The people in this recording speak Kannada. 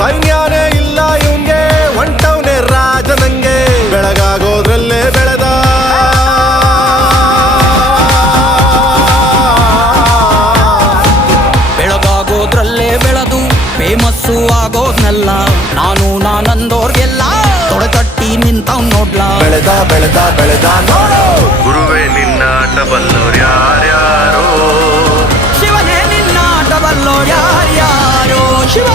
ಸೈನ್ಯನೇ ಇಲ್ಲ ಇವಂಗೆ ಹೊಂಟವನೇ ರಾಜನಂಗೆ ಬೆಳಗಾಗೋದ್ರಲ್ಲೇ ಬೆಳೆದ ಬೆಳಗಾಗೋದ್ರಲ್ಲೇ ಬೆಳೆದು ಫೇಮಸ್ಸು ಆಗೋದ್ನೆಲ್ಲ ನಾನಂದೋರ್ಗೆಲ್ಲ ತೊಡೆತಟ್ಟಿ ನಿಂತವ್ ನೋಡ್ಲಾ ಬೆಳೆದ ಬೆಳೆದ ಬೆಳೆದ ನೋಡು ಗುರುವೇ ನಿನ್ನಾಟ ಬಲ್ಲೋರ್ ಯಾರ್ಯಾರೋ ಶಿವನೇ ನಿನ್ನಾಟ ಬಲ್ಲೋರ್ ಯಾರ್ಯಾರೋ ಶಿವ